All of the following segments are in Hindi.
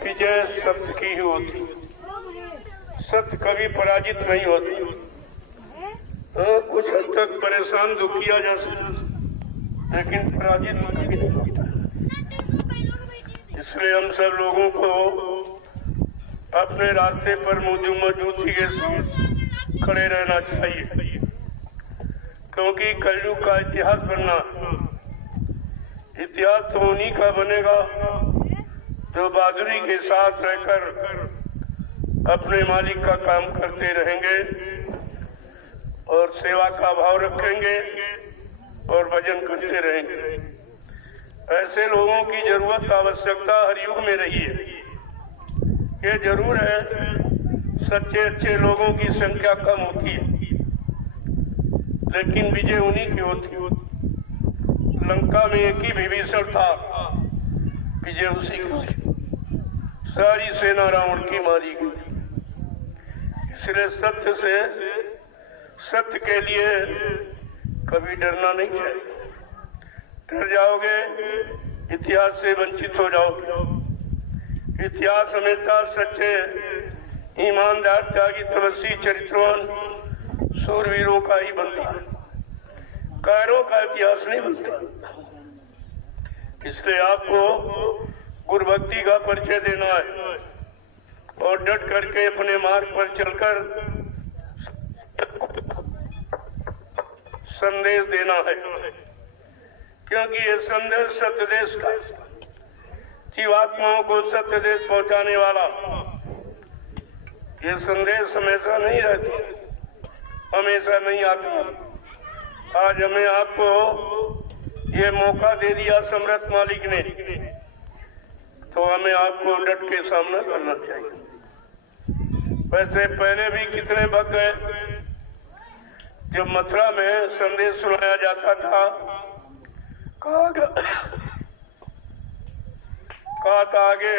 विजय सत्य की ही होती, सत्य कभी पराजित नहीं होती। कुछ हद तक परेशान दुख किया जा सकता, लेकिन पराजित कभी नहीं होता। इसलिए हम सब लोगों को अपने रास्ते पर मजबूती के साथ खड़े रहना चाहिए, क्योंकि कलयुग का इतिहास बनना, इतिहास तो उन्हीं का बनेगा जो बहादुरी के साथ रहकर अपने मालिक का काम करते रहेंगे और सेवा का भाव रखेंगे और भजन करते रहेंगे। ऐसे लोगों की जरूरत आवश्यकता हर युग में रही है। ये जरूर है, सच्चे अच्छे लोगों की संख्या कम होती है, लेकिन विजय उन्हीं की होती है। लंका में एक ही विभीषण था, विजय उसी की, सारी सेना रावण की मारी गई। इसलिए सत्य के लिए कभी डरना नहीं चाहिए। डर जाओगे, इतिहास से वंचित हो जाओगे। इतिहास हमेशा सच्चे, ईमानदार, त्यागी, तपस्वी, चरित्रवान सूरवीरों का ही बनता है, कायरों का इतिहास नहीं बनता। इसलिए आपको गुरु भक्ति का परिचय देना है और डट करके अपने मार्ग पर चलकर संदेश देना है, क्योंकि ये संदेश सत्य देश का, जीवात्माओं को सत्य देश पहुंचाने वाला ये संदेश हमेशा नहीं रहता, हमेशा नहीं आता। आज हमें आपको ये मौका दे दिया समर्थ मालिक ने, तो हमें आपको डट के सामना करना चाहिए। वैसे पहले भी कितने भक्त हैं, जब मथुरा में संदेश सुनाया जाता था, कहा था आगे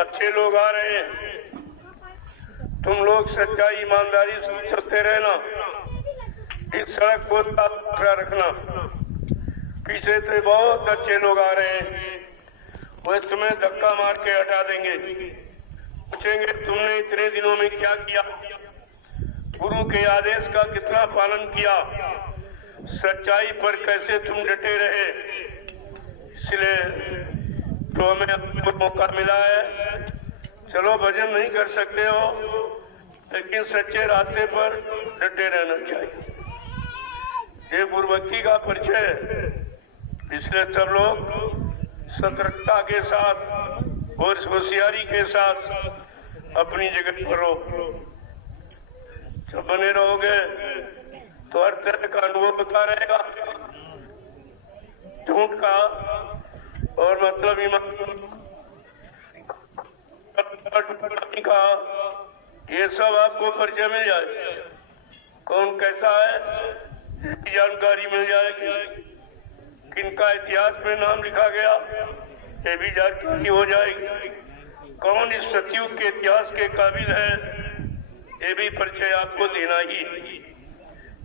अच्छे लोग आ रहे हैं, तुम लोग सच्चाई ईमानदारी से चलते रहना, इस सड़क को साफ रखना, पीछे से बहुत अच्छे लोग आ रहे हैं, वे तुम्हें धक्का मार के हटा देंगे, पूछेंगे तुमने इतने दिनों में क्या किया, गुरु के आदेश का कितना पालन किया, सच्चाई पर कैसे तुम डटे रहे। इसलिए तो हमें आपको मौका मिला है। चलो भजन नहीं कर सकते हो, लेकिन सच्चे रास्ते पर डटे रहना चाहिए। ये गुरु भक्ति का परिचय है। इसलिए सब लोग सतर्कता के साथ और होशियारी के साथ अपनी जगह पर रहो। जब बने रहोगे तो हर तरह का अनुभव होता रहेगा, झूठ का और मतलब ईमानदारी का, ये सब आपको परिचय मिल जाएगा। कौन कैसा है जानकारी मिल जाएगी, किनका इतिहास में नाम लिखा गया ये भी जानकारी हो जाएगी, कौन इस सतयुग के इतिहास के काबिल है ये भी परिचय आपको देना ही।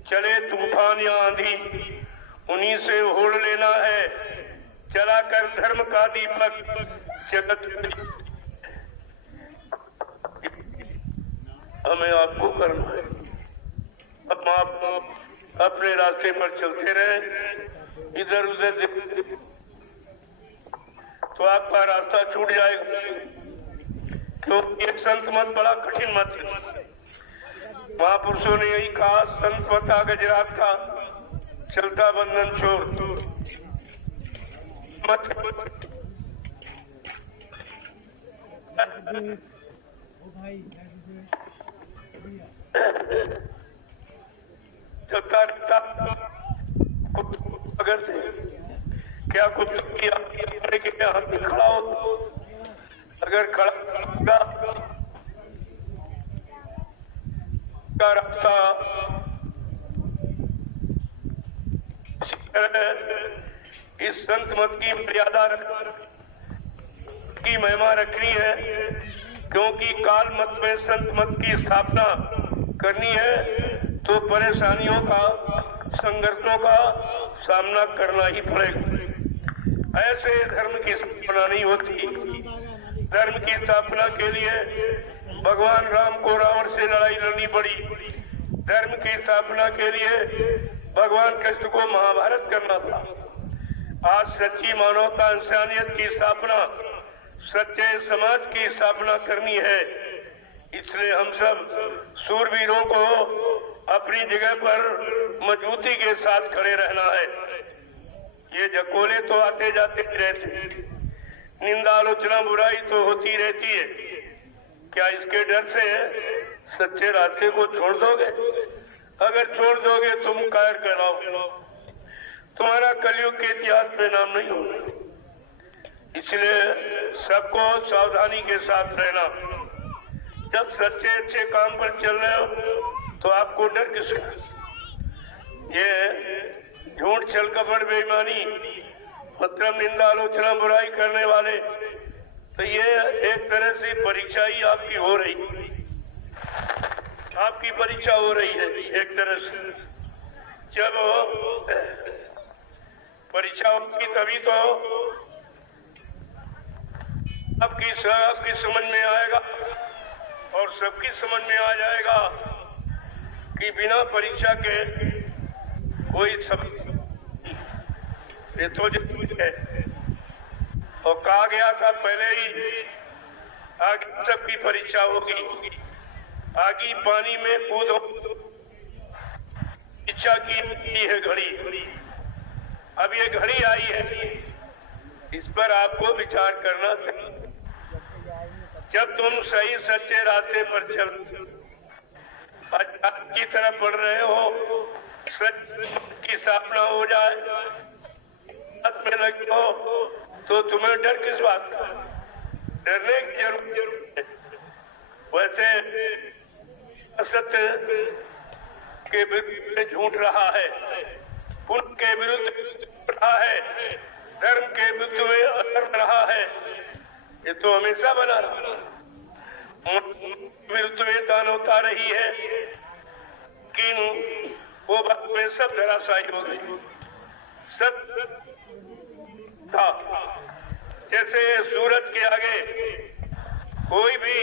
चले तूफान या आंधी उन्हीं से ओढ़ लेना है, चला कर धर्म का दीपक जगत हमें आपको करना है। अब आप अपने रास्ते पर चलते रहे, इधर उधर तो आपका रास्ता छूट जाएगा, क्योंकि एक संत मत बड़ा कठिन मत है। महापुरुषों ने यही कहा, संत मता गजरात का चलता बंधन छोड़ मत। चलता अगर से क्या कुछ किया के हाथ में खड़ा हो, अगर खड़ा का रास्ता इस संत मत की मर्यादा की महिमा रखनी है, क्योंकि काल मत में संत मत की स्थापना करनी है तो परेशानियों का, संघर्षों का सामना करना ही पड़ेगा। ऐसे धर्म की स्थापना नहीं होती। धर्म की स्थापना के लिए भगवान राम को रावण से लड़ाई लड़नी पड़ी। धर्म की स्थापना के लिए भगवान कृष्ण को महाभारत करना पड़ा। आज सच्ची मानवता इंसानियत की स्थापना, सच्चे समाज की स्थापना करनी है। इसलिए हम सब सूरवीरों को अपनी जगह पर मजबूती के साथ खड़े रहना है। ये झकोले तो आते जाते रहते, निंदा आलोचना बुराई तो होती रहती है। क्या इसके डर से सच्चे रास्ते को छोड़ दोगे? अगर छोड़ दोगे तुम कायर कहलाओगे, तुम्हारा कलयुग के इतिहास में नाम नहीं होगा। इसलिए सबको सावधानी के साथ रहना। जब सच्चे अच्छे काम पर चल रहे हो तो आपको डर किसका? ये झूठ छल कपट बेईमानी मतलब निंदा आलोचना बुराई करने वाले, तो ये एक तरह से परीक्षा ही आपकी हो रही, आपकी परीक्षा हो रही है एक तरह से। जब परीक्षा होगी तभी तो आपकी समझ में आएगा और सबकी समझ में आ जाएगा कि बिना परीक्षा के कोई सब ये तो है। और कहा गया था पहले ही आगे सबकी परीक्षा होगी। आगे पानी में कूदो, इच्छा की है घड़ी। अब ये घड़ी आई है, इस पर आपको विचार करना चाहिए। जब तुम सही सच्चे रास्ते पर चल की तरफ बढ़ रहे हो, सच की स्थापना हो जाए, में लगे हो, तो तुम्हें डर किस बात का? डरने की जरूरत है। वैसे असत्य के विरुद्ध झूठ रहा है, पुण्य के विरुद्ध रहा है, धर्म के विरुद्ध में अधर्म रहा है। ये तो हमेशा बना रहा। विरुद्ध में दान होता रही है, लेकिन वो बात में सब धराशायी हो गई। सब था जैसे सूरज के आगे कोई भी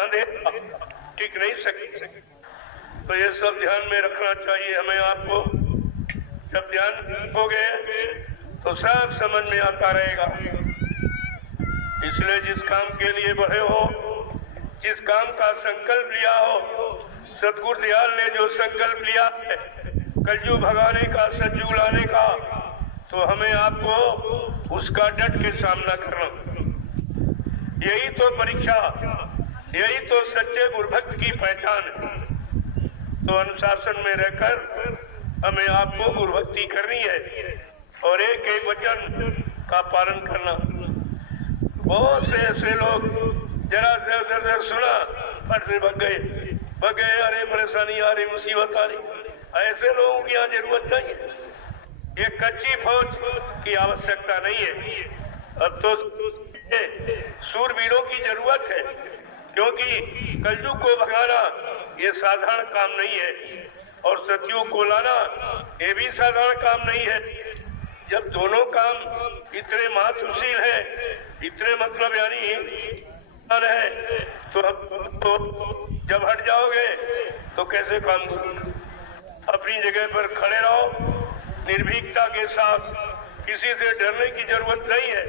अंधेरा टिक नहीं सके। तो ये सब ध्यान में रखना चाहिए हमें, आपको। जब ध्यान रखोगे तो सब समझ में आता रहेगा। इसलिए जिस काम के लिए बढ़े हो, जिस काम का संकल्प लिया हो, सतगुरु दयाल ने जो संकल्प लिया है कलयुग भगाने का, सतयुग लाने का, तो हमें आपको उसका डट के सामना करना। यही तो परीक्षा, यही तो सच्चे गुरुभक्त की पहचान है। तो अनुशासन में रहकर हमें आपको गुरुभक्ति करनी है और एक एक वचन का पालन करना। बहुत से ऐसे लोग जरा से उधर सुना फट से भाग गए, अरे परेशानी आ रही, मुसीबत आ रही। ऐसे लोगों की यहाँ जरूरत नहीं है। ये कच्ची फौज की आवश्यकता नहीं है। अब तो सूरवीरों की जरूरत है, क्योंकि कलयुग को भगाना ये साधारण काम नहीं है और सतयुग को लाना ये भी साधारण काम नहीं है। जब दोनों काम इतने महत्वशील है, इतने मतलब यानी है, तो जब हट जाओगे तो कैसे काम करोगे? अपनी जगह पर खड़े रहो निर्भीकता के साथ। किसी से डरने की जरूरत नहीं है,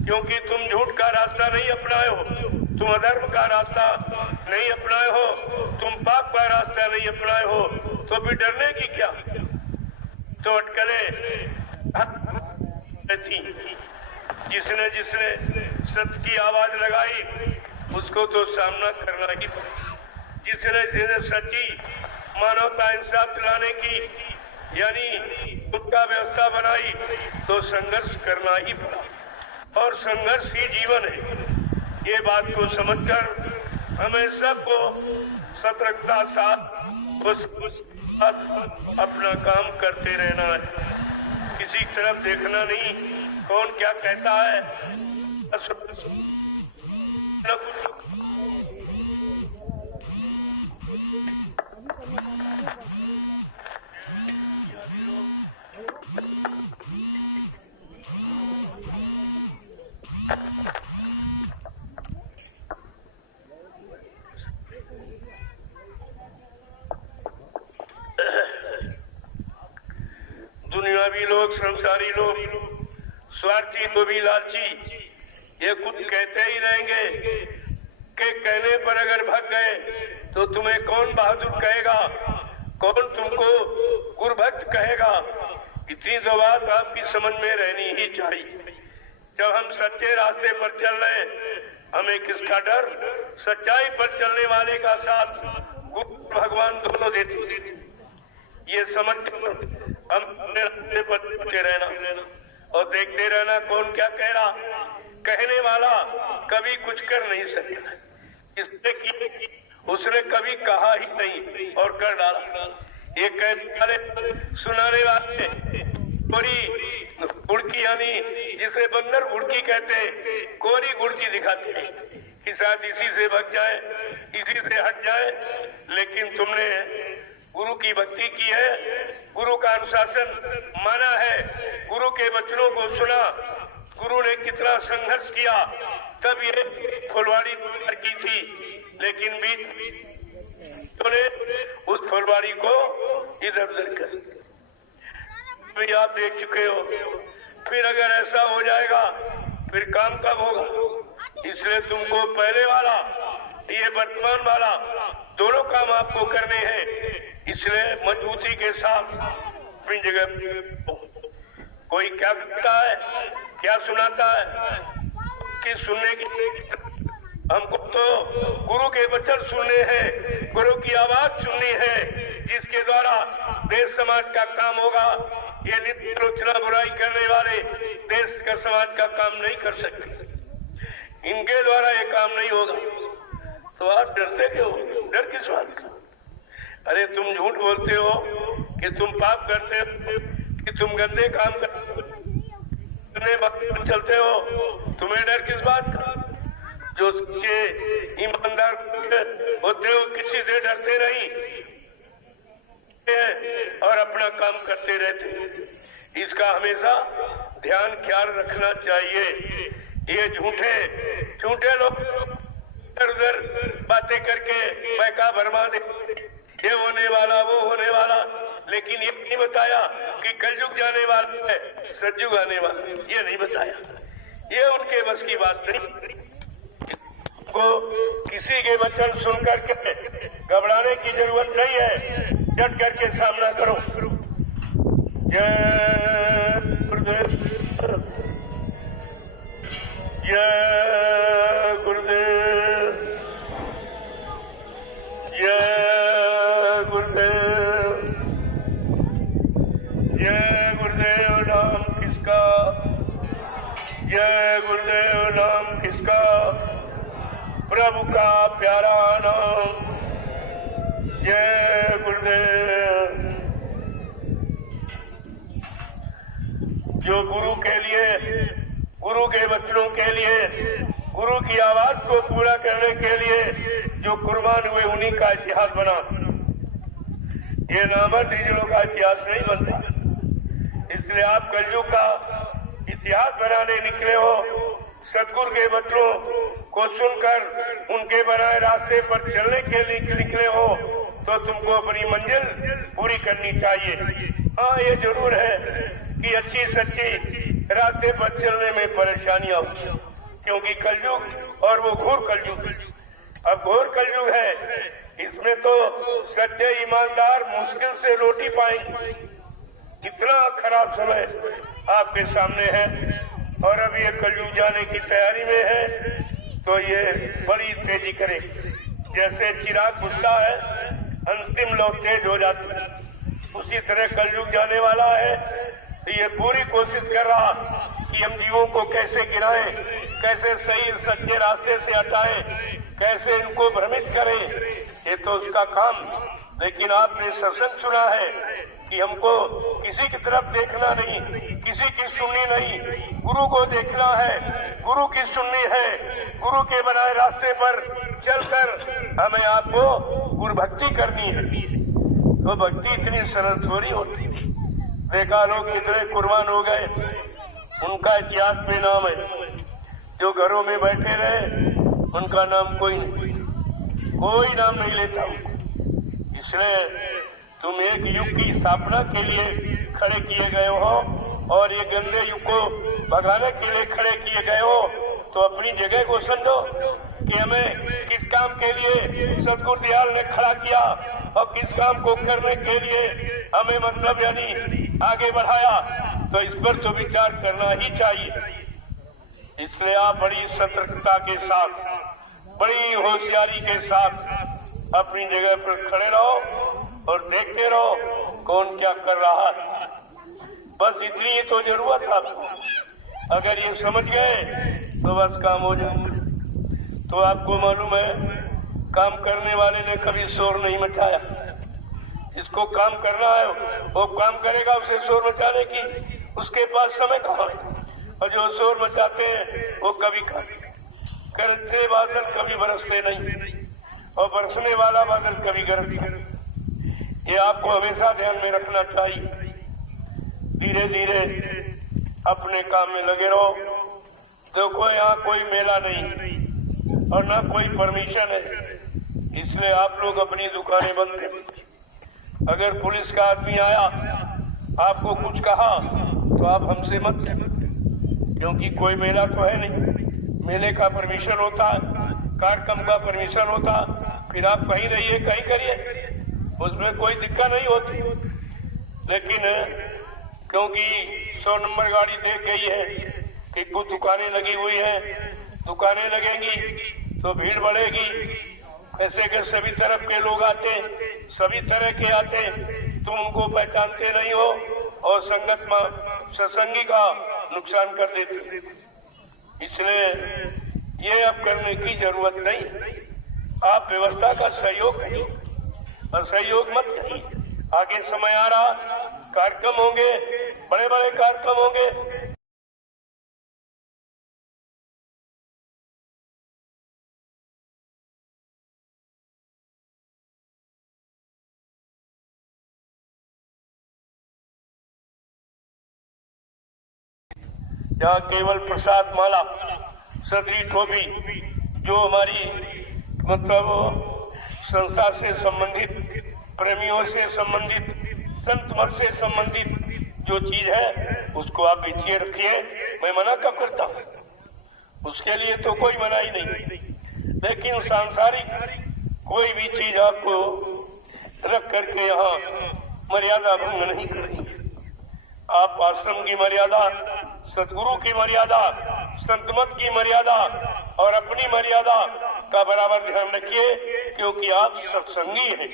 क्योंकि तुम झूठ का रास्ता नहीं अपनाए हो, तुम अधर्म का रास्ता नहीं अपनाए हो, तुम पाप का रास्ता नहीं अपनाए हो, तो फिर डरने की क्या? तो अटकलें थी। जिसने सत्य की आवाज लगाई उसको तो सामना करना ही। जिसने सच्ची मानवता इंसाफ दिलाने की यानी उसका व्यवस्था बनाई तो संघर्ष करना ही पड़ा और संघर्ष ही जीवन है। ये बात को समझकर हमें सबको सतर्कता साथ अपना काम करते रहना है। किसी तरफ देखना नहीं, कौन क्या कहता है। लोग, संसारी लोग, स्वार्थी तो भी लालची, ये कुछ कहते ही रहेंगे कि कहने पर अगर भाग गए तो तुम्हें कौन बहादुर कहेगा, कौन तुमको गुरभक्त कहेगा। इतनी तो बात आपकी समझ में रहनी ही चाहिए। जब हम सच्चे रास्ते पर चल रहे हैं, हमें किसका डर? सच्चाई पर चलने वाले का साथ गुरु भगवान दोनों देते। ये समझ हम अपने रास्ते पर चलते रहना और देखते रहना कौन क्या कह रहा। कहने वाला कभी कुछ कर नहीं सकता, इसने की उसने कभी कहा ही नहीं और कर डाला। ये कहने वाले, सुनाने वाले कोरी गुड़की, यानी जिसे बंदर गुड़की कहते हैं, कोरी गुड़की दिखाते हैं कि शायद इसी से भग जाए, इसी से हट जाए। लेकिन तुमने गुरु की भक्ति की है, गुरु का अनुशासन माना है, गुरु के वचनों को सुना, गुरु ने कितना संघर्ष किया तब ये फुलवाड़ी तैयार की थी। लेकिन बीच तो ने उस फुलवाड़ी को इधर उधर कर भी आप देख चुके हो। फिर अगर ऐसा हो जाएगा फिर काम कब होगा? इसलिए तुमको पहले वाला, ये वर्तमान वाला, दोनों काम आपको करने हैं। इसलिए मजबूती के साथ अपनी जगह। कोई क्या करता है, क्या सुनाता है कि सुनने की, हमको तो गुरु के वचन सुनने हैं, गुरु की आवाज सुननी है, जिसके द्वारा देश समाज का काम होगा। ये नित्य आलोचना बुराई करने वाले देश का समाज का काम नहीं कर सकते, इनके द्वारा ये काम नहीं होगा। तो आप डरते क्यों? डर किस बात का? अरे तुम झूठ बोलते हो कि तुम पाप करते हो, कि तुम गंदे काम करने चलते हो, तुम्हें डर किस बात का? जो सच्चे ईमानदार होते हो किसी से डरते नहीं और अपना काम करते रहते। इसका हमेशा ध्यान ख्याल रखना चाहिए। ये झूठे लोग इधर उधर बातें करके पैसा भरमा दे, ये होने वाला, वो होने वाला, लेकिन ये नहीं बताया कि कलयुग जाने वाला है, सतयुग आने वाला, ये नहीं बताया। ये उनके बस की बात नहीं। को किसी के वचन सुन करके घबराने की जरूरत नहीं है, डट करके सामना करो। जय गुरुदेव, जय गुरुदेव, जय गुरुदेव, जय गुरुदेव नाम किसका, जय गुरुदेव नाम किसका, प्रभु का प्यारा नाम, जय गुरुदेव। जो गुरु के लिए, गुरु के वचनों के लिए, गुरु की आवाज को पूरा करने के लिए जो कुर्बान हुए, उन्हीं का इतिहास बना। ये नामर्द हिजड़ों का इतिहास नहीं बनता। इसलिए आप कलयुग का इतिहास बनाने निकले हो। सतगुरु के वचनों को सुनकर उनके बनाए रास्ते पर चलने के लिए निकले हो तो तुमको अपनी मंजिल पूरी करनी चाहिए। हाँ, ये जरूर है कि अच्छी सच्ची रास्ते पर चलने में परेशानियां हो, क्योंकि कलयुग और वो घोर कलयुग, अब घोर कलयुग है, इसमें तो सच्चे ईमानदार मुश्किल से रोटी पाएंगे। इतना खराब समय आपके सामने है और अब ये कलयुग जाने की तैयारी में है, तो ये बड़ी तेजी करे। जैसे चिराग बुझता है, अंतिम लौ तेज हो जाती है, उसी तरह कलयुग जाने वाला है। तो ये पूरी कोशिश कर रहा कि हम जीवों को कैसे गिराएं, कैसे सही सच्चे रास्ते से हटाएं, कैसे इनको भ्रमित करें, ये तो उसका काम। लेकिन आपने सत्संग सुना है कि हमको किसी की तरफ देखना नहीं, किसी की सुननी नहीं, गुरु को देखना है, गुरु की सुननी है। गुरु के बनाए रास्ते पर चलकर हमें आपको गुरु भक्ति करनी है। तो भक्ति इतनी सरल थोड़ी होती। देखा लोग कितने कुर्बान हो गए, उनका इतिहास में नाम है। जो घरों में बैठे रहे उनका नाम कोई नाम नहीं लेता। इसलिए तुम एक युग की स्थापना के लिए खड़े किए गए हो और ये गंदे युग को भगाने के लिए खड़े किए गए हो, तो अपनी जगह को समझो कि हमें किस काम के लिए सतगुरु दयाल ने खड़ा किया और किस काम को करने के लिए हमें मतलब यानी आगे बढ़ाया। तो इस पर तो विचार करना ही चाहिए। इसलिए आप बड़ी सतर्कता के साथ, बड़ी होशियारी के साथ अपनी जगह पर खड़े रहो और देखते रहो कौन क्या कर रहा है। बस इतनी ही तो जरूरत है आपको। अगर ये समझ गए तो बस काम हो जाए। तो आपको मालूम है, काम करने वाले ने कभी शोर नहीं मचाया। जिसको काम करना है वो काम करेगा, उसे शोर मचाने की उसके पास समय कहाँ है। और जो शोर मचाते हैं वो कभी करते बादल कभी बरसते नहीं, और बरसने वाला बादल कभी गरजता नहीं। ये आपको हमेशा ध्यान में रखना चाहिए। धीरे धीरे अपने काम में लगे रहो। देखो यहाँ कोई मेला नहीं और ना कोई परमिशन है, इसलिए आप लोग अपनी दुकानें बंद करें। अगर पुलिस का आदमी आया आपको कुछ कहा तो आप हमसे मत करें, क्योंकि कोई मेला तो है नहीं। मेले का परमिशन होता है, कार्यक्रम का परमिशन होता, फिर आप कहीं रहिए कहीं करिए, उसमें कोई दिक्कत नहीं होती। लेकिन क्योंकि 100 नंबर गाड़ी देख गई है कि कुछ दुकानें लगी हुई हैं, दुकानें लगेंगी तो भीड़ बढ़ेगी, कैसे के सभी तरफ के लोग आते, सभी तरह के आते, तुम उनको पहचानते नहीं हो और संगत में सत्संगी का नुकसान कर देते। इसलिए ये अब करने की जरूरत नहीं। आप व्यवस्था का सहयोग करिए और सहयोग मत करिए। आगे समय आ रहा, कार्यक्रम होंगे, बड़े बड़े कार्यक्रम होंगे। जहाँ केवल प्रसाद माला सदरी टोपी जो हमारी मतलब संस्था से संबंधित, प्रेमियों से संबंधित, संत मत से संबंधित जो चीज है उसको आप बेचिए रखिए, मैं मना कब करता हूँ? उसके लिए तो कोई मनाही नहीं। लेकिन सांसारिक कोई भी चीज आपको रख करके यहाँ मर्यादा भंग नहीं करनी। आप आश्रम की मर्यादा, सतगुरु की मर्यादा, संतमत की मर्यादा और अपनी मर्यादा का बराबर ध्यान रखिए, क्योंकि आप सत्संगी हैं।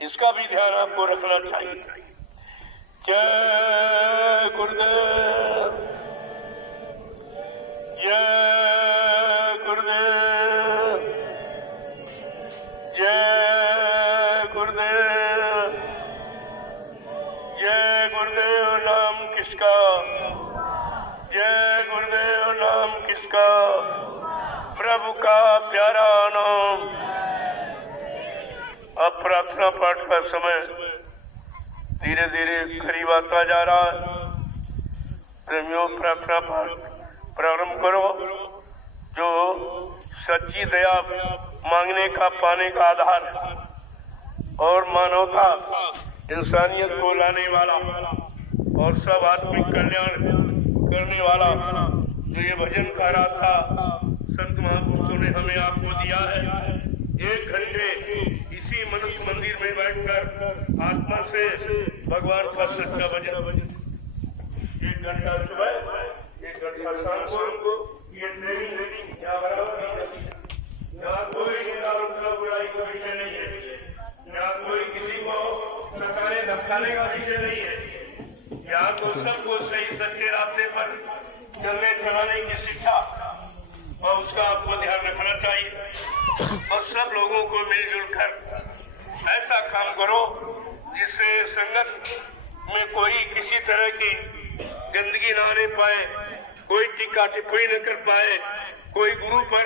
इसका भी ध्यान आपको रखना चाहिए। जय गुरुदेव, जय गुरुदेव, जय गुरुदेव, जय गुरुदेव नाम किसका, जय गुरुदेव नाम किसका, प्रभु का प्यारा नाम। अब प्रार्थना पाठ का समय धीरे धीरे करीब आता जा रहा है। प्रेमियों, प्रार्थना पाठ प्रारंभ करो। जो सच्ची दया मांगने का, पाने का आधार और मानवता, इंसानियत को लाने वाला और सब आत्मिक कल्याण करने वाला जो ये भजन का रहा था, संत महापुरुषों ने हमें आपको दिया है। 1 घंटे इसी मनुष्य मंदिर में बैठकर आत्मा से भगवान का सच्चा भजन, 1 घंटा सुबह, 1 घंटा शाम को, ये ट्रेनिंग क्या बराबर यहाँ कोई बुराई का विषय नहीं है, यहाँ कोई किसी को सताने धमकाने का विषय नहीं है। यहाँ तो सबको सही सच्चे रास्ते पर चलने चलाने की शिक्षा और उसका आपको ध्यान रखना चाहिए। और सब लोगों को मिलजुल कर ऐसा काम करो जिससे संगत में कोई किसी तरह की गंदगी ना आने पाए, कोई टीका टिप्पणी न कर पाए, कोई गुरु पर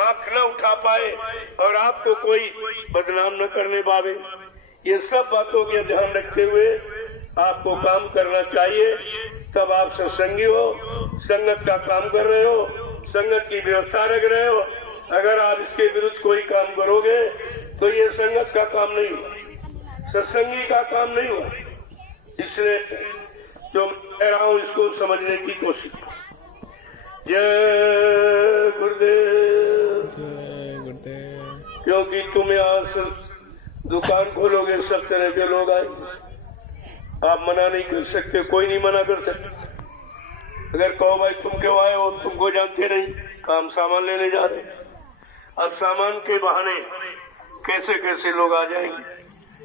आंख न उठा पाए और आपको कोई बदनाम न करने पावे। ये सब बातों का ध्यान रखते हुए आपको काम करना चाहिए। तब आप सत्संगी हो, संगत का काम कर रहे हो, संगत की व्यवस्था रख रहे हो। अगर आप इसके विरुद्ध कोई काम करोगे तो ये संगत का काम नहीं हुआ, सत्संगी का काम नहीं हुआ। इसलिए जो मैं कह रहा हूं इसको समझने की कोशिश। जय गुरुदेव। क्योंकि तुम यहाँ दुकान खोलोगे सब तरह के लोग आएंगे, आप मना नहीं कर सकते, कोई नहीं मना कर सकता। अगर कहो भाई तुम क्यों आए हो, तुमको जानते नहीं, काम सामान लेने जा रहे। अब सामान के बहाने कैसे कैसे लोग आ जाएंगे,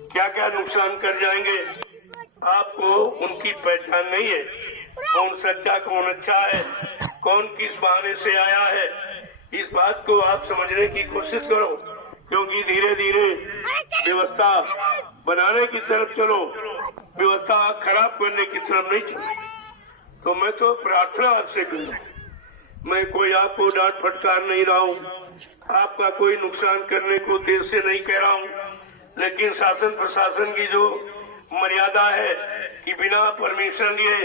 क्या क्या नुकसान कर जाएंगे। आपको उनकी पहचान नहीं है, कौन सच्चा कौन अच्छा है, कौन किस बहाने से आया है। इस बात को आप समझने की कोशिश करो, क्योंकि धीरे धीरे व्यवस्था बनाने की तरफ चलो, व्यवस्था खराब करने की तरफ नहीं चलो। तो मैं तो प्रार्थना आपसे करूं, मैं कोई आपको डांट फटकार नहीं रहा हूं, आपका कोई नुकसान करने को देर से नहीं कह रहा हूं, लेकिन शासन प्रशासन की जो मर्यादा है कि बिना परमिशन लिए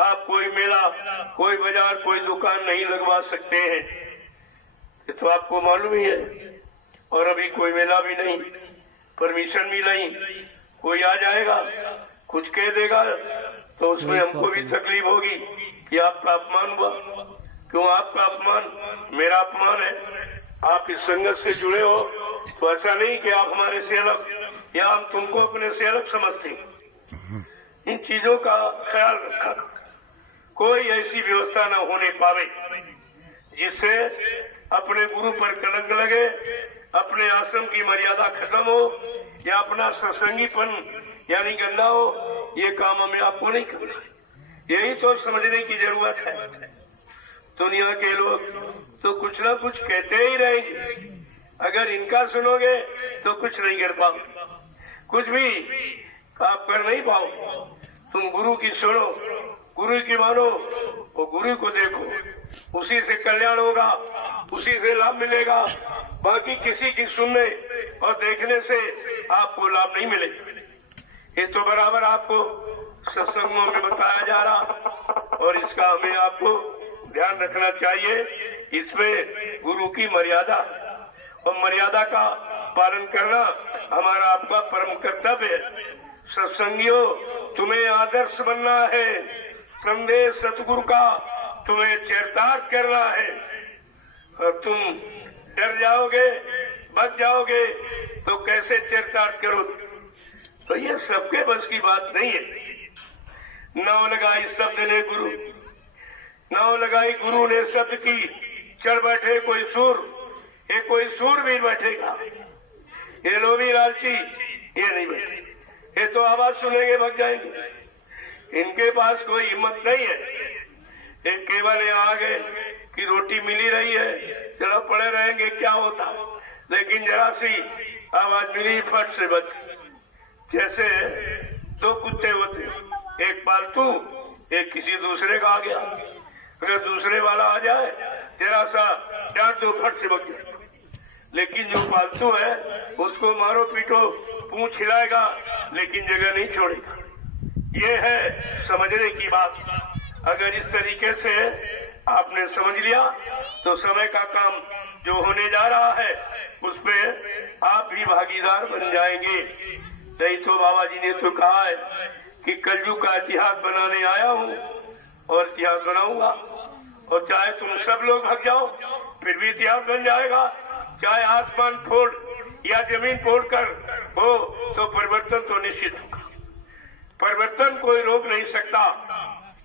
आप कोई मेला, कोई बाजार, कोई दुकान नहीं लगवा सकते हैं, ये तो आपको मालूम ही है। और अभी कोई मेला भी नहीं, परमिशन भी नहीं, कोई आ जाएगा कुछ कह देगा तो उसमें हमको भी तकलीफ होगी कि आपका अपमान हुआ। क्यों आपका अपमान? मेरा अपमान है। आप इस संगत से जुड़े हो तो ऐसा नहीं कि आप हमारे से अलग या हम तुमको अपने से अलग समझते। इन चीजों का ख्याल रखा, कोई ऐसी व्यवस्था न होने पावे जिससे अपने गुरु पर कलंक लगे, अपने आश्रम की मर्यादा खत्म हो या अपना सत्संगीपन यानी गंदा हो। ये काम हमें आपको नहीं करना, यही तो समझने की जरूरत है। दुनिया के लोग तो कुछ ना कुछ कहते ही रहेंगे, अगर इनका सुनोगे तो कुछ नहीं कर पाओ, कुछ भी आप कर नहीं पाओ। तुम गुरु की सुनो, गुरु की मानो, वो गुरु को देखो, उसी से कल्याण होगा, उसी से लाभ मिलेगा। बाकी किसी की सुनने और देखने से आपको लाभ नहीं मिलेगा। ये तो बराबर आपको सत्संगों में बताया जा रहा, और इसका हमें आपको ध्यान रखना चाहिए। इसमें गुरु की मर्यादा और मर्यादा का पालन करना हमारा आपका परम कर्तव्य है। सत्संगियों, तुम्हें आदर्श बनना है, संदेश सतगुरु का तुम्हें चरितार्थ करना है। और तुम डर जाओगे, बच जाओगे तो कैसे चरितार्थ करो? तो ये सबके बस की बात नहीं है। नाव लगाई शब्द ने गुरु, नाव लगाई गुरु ने शब्द की, चढ़ बैठे कोई सूर, ये कोई सूरवीर बैठेगा, ये लोभी लालची ये नहीं बैठे, ये तो आवाज सुनेंगे भग जाएंगे। इनके पास कोई हिम्मत नहीं है। एक केवल यहाँ आ गए कि रोटी मिली रही है, चलो पड़े रहेंगे क्या होता, लेकिन जरा सी आवाज मिली फट से बच। जैसे दो कुत्ते होते, एक पालतू एक किसी दूसरे का आ गया, अगर दूसरे वाला आ जाए जरा सा डांट दो फट से बच जाए। लेकिन जो पालतू है उसको मारो पीटो, पूंछ हिलाएगा लेकिन जगह नहीं छोड़ेगा। ये है समझने की बात। अगर इस तरीके से आपने समझ लिया तो समय का काम जो होने जा रहा है उसमें आप भी भागीदार बन जाएंगे। नहीं तो बाबा जी ने तो कहा है कि कलयुग का इतिहास बनाने आया हूँ और इतिहास बनाऊंगा, और चाहे तुम सब लोग भाग जाओ फिर भी इतिहास बन जाएगा। चाहे आसमान फोड़ या जमीन फोड़ कर हो तो परिवर्तन तो निश्चित होगा। परिवर्तन कोई रोक नहीं सकता।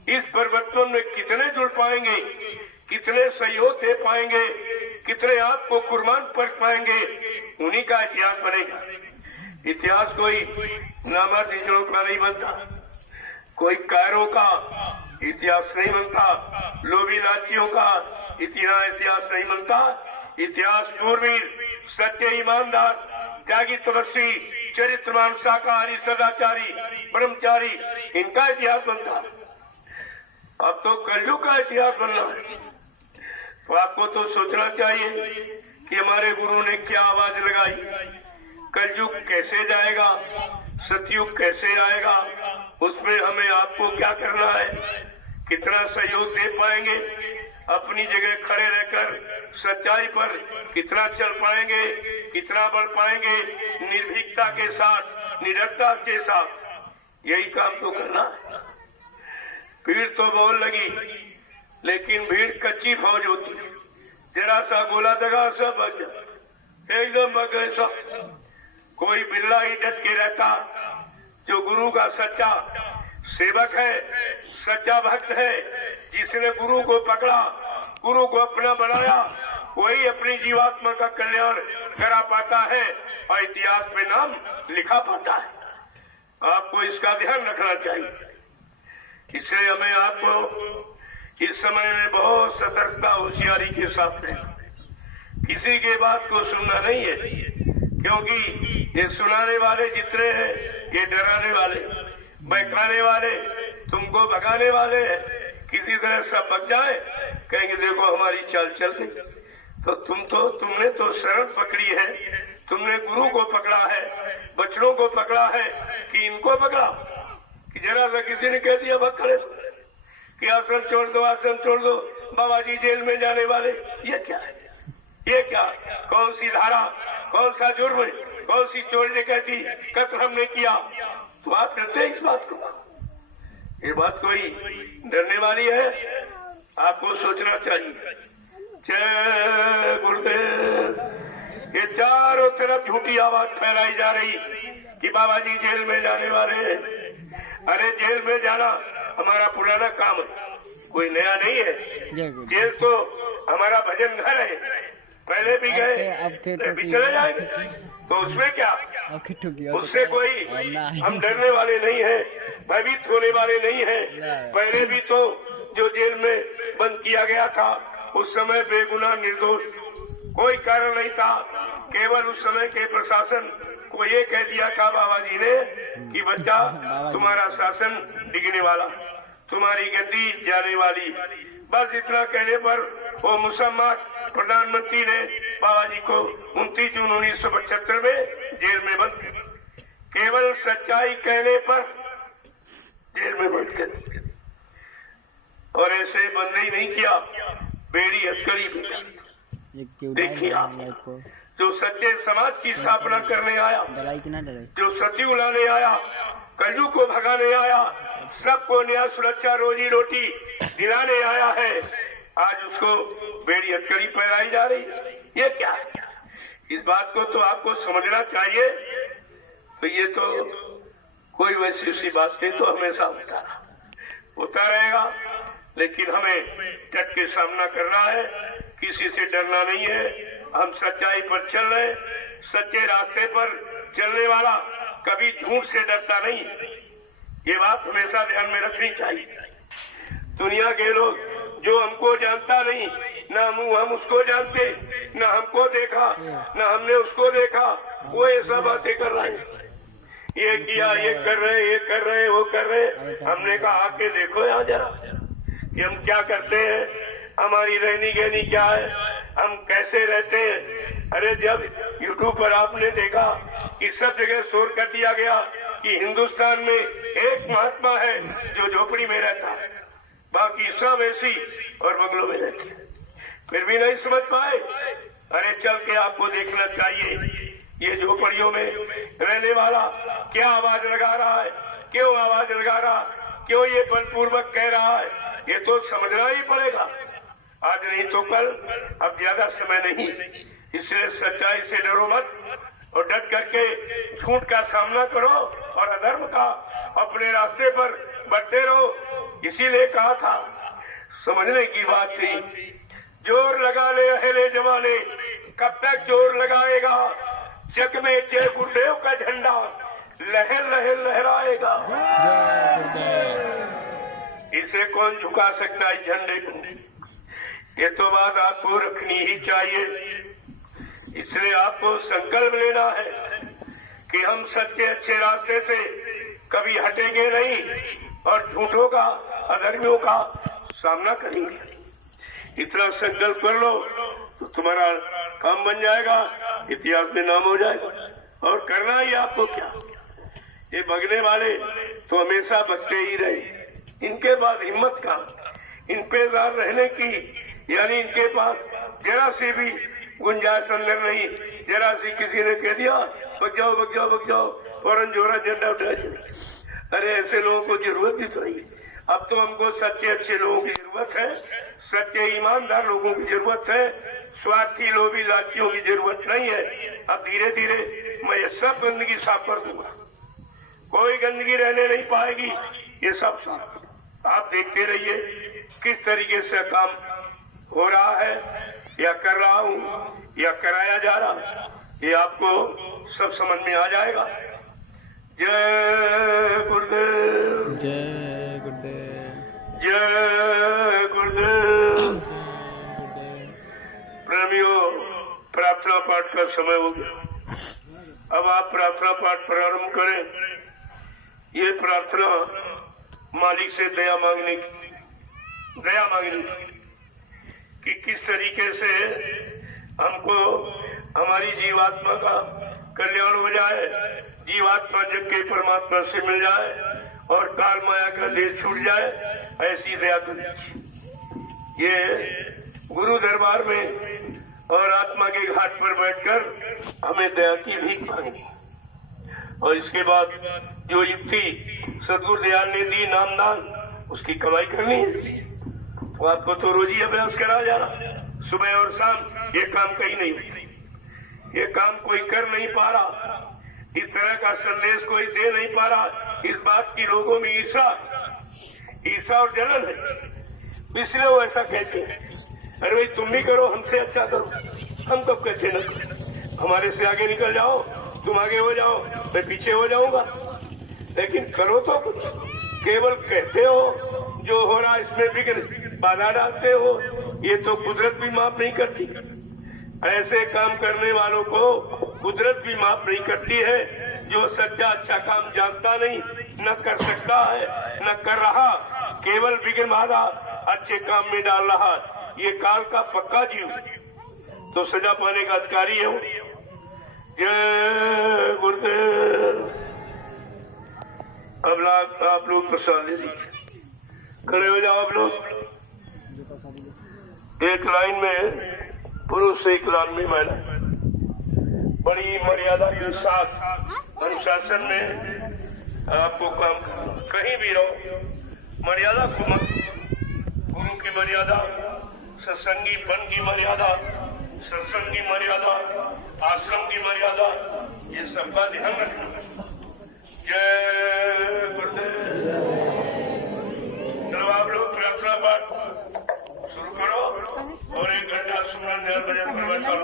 इस परिवर्तन में कितने जुड़ पाएंगे, कितने सहयोग दे पाएंगे, कितने आपको कुर्बान कर पाएंगे, उन्हीं का इतिहास बनेगा। इतिहास कोई नामर्द इंजनों का नहीं बनता, कोई कायरों का इतिहास नहीं बनता, लोभी लाचियों का इतिहास नहीं बनता। इतिहास सूरवीर, सच्चे ईमानदार, त्यागी, तपस्वी, चरित्रवान, शाकाहारी, सदाचारी, ब्रह्मचारी, इनका इतिहास बनता। अब तो कलयुग का इतिहास बनना है। तो आपको तो सोचना चाहिए कि हमारे गुरु ने क्या आवाज लगाई, कलयुग कैसे जाएगा, सतयुग कैसे आएगा, उसमें हमें आपको क्या करना है, कितना सहयोग दे पाएंगे, अपनी जगह खड़े रहकर सच्चाई पर कितना चल पाएंगे, कितना बढ़ पाएंगे, निर्भीकता के साथ, निडरता के साथ। यही काम तो करना है। भीड़ तो बहुत लगी, लेकिन भीड़ कच्ची फौज होती है। जरा सा गोला दगा सब बच एकदम बच गए सब। कोई बिल्ला ही डट के रहता। जो गुरु का सच्चा सेवक है, सच्चा भक्त है, जिसने गुरु को पकड़ा, गुरु को अपना बनाया, वही अपनी जीवात्मा का कल्याण करा पाता है और इतिहास में नाम लिखा पाता है। आपको इसका ध्यान रखना चाहिए। इसलिए हमें आपको इस समय में बहुत सतर्कता होशियारी के साथ रहना, किसी के बात को सुनना नहीं है, क्योंकि ये सुनाने वाले जितने हैं ये डराने वाले, बहकाने वाले, तुमको भगाने वाले हैं। किसी तरह सब बच जाए, कहेंगे देखो हमारी चाल चल गई। तो तुमने तो शरण पकड़ी है, तुमने गुरु को पकड़ा है, बच्चों को पकड़ा है कि इनको पकड़ा? कि जरा सा किसी ने कह दिया भक्त खड़े कि आश्रम छोड़ दो, आश्रम छोड़ दो, बाबा जी जेल में जाने वाले। ये क्या है? ये क्या? कौन सी धारा, कौन सा जुर्म, कौन सी चोरी डकैती कत्ल हमने किया? तो आप करते हैं इस बात को? ये बात कोई डरने वाली है? आपको सोचना चाहिए। जय गुरुदेव। ये चारों तरफ झूठी आवाज फैलाई जा रही कि बाबा जी जेल में जाने वाले हैं। अरे जेल में जाना हमारा पुराना काम है, कोई नया नहीं है। जेल तो हमारा भजन घर है, पहले भी गए, अभी चले जाएंगे, तो उसमें क्या? उससे कोई हम डरने वाले नहीं है, भयभीत होने वाले नहीं है। पहले भी तो जो जेल में बंद किया गया था, उस समय बेगुनाह निर्दोष कोई कारण नहीं था। केवल उस समय के प्रशासन को ये कह दिया था बाबा जी ने कि बच्चा तुम्हारा शासन डिगने वाला, तुम्हारी गद्दी जाने वाली। बस इतना कहने पर वो मुसम्मा प्रधानमंत्री ने बाबा जी को 29 जून 1975 में जेल में बंद कर, केवल सच्चाई कहने पर जेल में बंद कर। और ऐसे बंद ही नहीं किया, बेड़ी अस्करी भी। देखिए आप, जो सच्चे समाज की स्थापना करने आया, जो सत्युग लाने आया, कलयुग को भगाने आया, सबको न्याय सुरक्षा रोजी रोटी दिलाने आया है, आज उसको बेड़ी हथकड़ी पहनाई जा रही है। ये क्या है? इस बात को तो आपको समझना चाहिए। तो ये तो कोई वैसी सी बात नहीं, तो हमेशा होता रहेगा, लेकिन हमें डट के सामना करना है, किसी से डरना नहीं है। हम सच्चाई पर चल रहे, सच्चे रास्ते पर चलने वाला कभी झूठ से डरता नहीं। ये बात हमेशा ध्यान में रखनी चाहिए। दुनिया के लोग जो हमको जानता नहीं, ना हम उसको जानते, ना हमको देखा, ना हमने उसको देखा, वो ऐसा बातें कर रहे हैं, ये किया, ये कर रहे, ये कर रहे, वो कर रहे। हमने कहा आके देखो यहाँ जरा कि हम क्या करते हैं, हमारी रहनी गहनी क्या है, हम कैसे रहते हैं। अरे जब यूट्यूब पर आपने देखा कि सब जगह शोर कर दिया गया कि हिंदुस्तान में एक महात्मा है जो झोपड़ी में रहता है, बाकी सब ऐसी और बंगलों में रहते हैं, फिर भी नहीं समझ पाए। अरे चल के आपको देखना चाहिए, ये झोपड़ियों में रहने वाला क्या आवाज लगा रहा है, क्यों आवाज लगा रहा, क्यों ये बलपूर्वक कह रहा है, ये तो समझना ही पड़ेगा। आज नहीं तो कल, अब ज्यादा समय नहीं, इसलिए सच्चाई से डरो मत और डट करके झूठ का सामना करो और अधर्म का अपने रास्ते पर बढ़ते रहो। इसीलिए कहा था, समझने की बात थी, जोर लगा ले अहले जमाने, कब तक जोर लगाएगा, जग में जय गुरुदेव का झंडा लहर लहर लहराएगा। इसे कौन झुका सकता है झंडे को? ये तो बात आपको रखनी ही चाहिए। इसलिए आपको संकल्प लेना है कि हम सच्चे अच्छे रास्ते से कभी हटेंगे नहीं और झूठों का, अधर्मियों का सामना करेंगे। इतना संकल्प कर लो तो तुम्हारा काम बन जाएगा, इतिहास में नाम हो जाएगा। और करना ही आपको क्या, ये भगने वाले तो हमेशा बचते ही रहे, इनके पास हिम्मत का, इन पे रहने की, यानी इनके पास जरा सी भी गुंजाइश अंदर नहीं। जरा सी किसी ने कह दिया बग जाओ बग जाओ बग जाओ, फौरन जोरा झंडा उठाया। अरे ऐसे लोगों को जरूरत भी तो नहीं। अब तो हमको सच्चे अच्छे लोगों की जरूरत है, सच्चे ईमानदार लोगों की जरूरत है, स्वार्थी लोभी लालचियों की जरूरत नहीं है। अब धीरे धीरे मैं ये सब गंदगी साफ कर दूंगा, कोई गंदगी रहने नहीं पाएगी, ये सब साफ। आप देखते रहिए किस तरीके से काम हो रहा है, या कर रहा हूँ या कराया जा रहा, ये आपको सब समझ में आ जाएगा। जय गुरुदेव, जय गुरुदेव, जय गुरुदेव। प्रेमियों, प्रार्थना पाठ का समय हो गया। अब आप प्रार्थना पाठ प्रारंभ करें। ये प्रार्थना मालिक से दया मांगने की कि किस तरीके से हमको हमारी जीवात्मा का कल्याण हो जाए, जीवात्मा जग के परमात्मा से मिल जाए और काल माया का देह छूट जाए, ऐसी दया करिए। ये गुरु दरबार में और आत्मा के घाट पर बैठकर हमें दया की भीख मांगी। और इसके बाद जो युक्ति सदगुरु दयाल ने दी नामदान, उसकी कमाई करनी है। तो आपको तो रोज ही अभ्यास करा जा रहा, सुबह और शाम। ये काम कहीं नहीं होती, ये काम कोई कर नहीं पा रहा, इस तरह का संदेश कोई दे नहीं पा रहा। इस बात की लोगों में ईर्षा और जलन है, इसलिए वो ऐसा कहते हैं। अरे भाई तुम भी करो, हमसे अच्छा करो। हम तो कहते न, हमारे से आगे निकल जाओ, तुम आगे हो जाओ, मैं पीछे हो जाऊंगा। लेकिन करो तो कुछ, केवल कहते हो जो हो रहा इसमें विघ्न बाधा डालते हो, ये तो कुदरत भी माफ नहीं करती। ऐसे काम करने वालों को कुदरत भी माफ नहीं करती है। जो सच्चा अच्छा काम जानता नहीं, न कर सकता है, न कर रहा, केवल विघ्न बाधा अच्छे काम में डाल रहा, ये काल का पक्का जीव, तो सजा पाने का अधिकारी है वो। जय गुरुदेव। अब आप लोग प्रसाद ले लीजिए, खड़े हो जाओ आप लोग। एक लाइन में पुरुष, एक लाइन में महिला। बड़ी मर्यादा के साथ अनुशासन में आपको काम, कहीं भी रहो मर्यादा को मत, गुरु की मर्यादा, सत्संगी पन की मर्यादा, सत्संग की मर्यादा, आश्रम की मर्यादा, ये सबका ध्यान रखना। जय गुरुदेव। चलो आप लोग प्रार्थना पाठ शुरू करो और 1 घंटा सुमरन ध्यान भजन पर बैठो।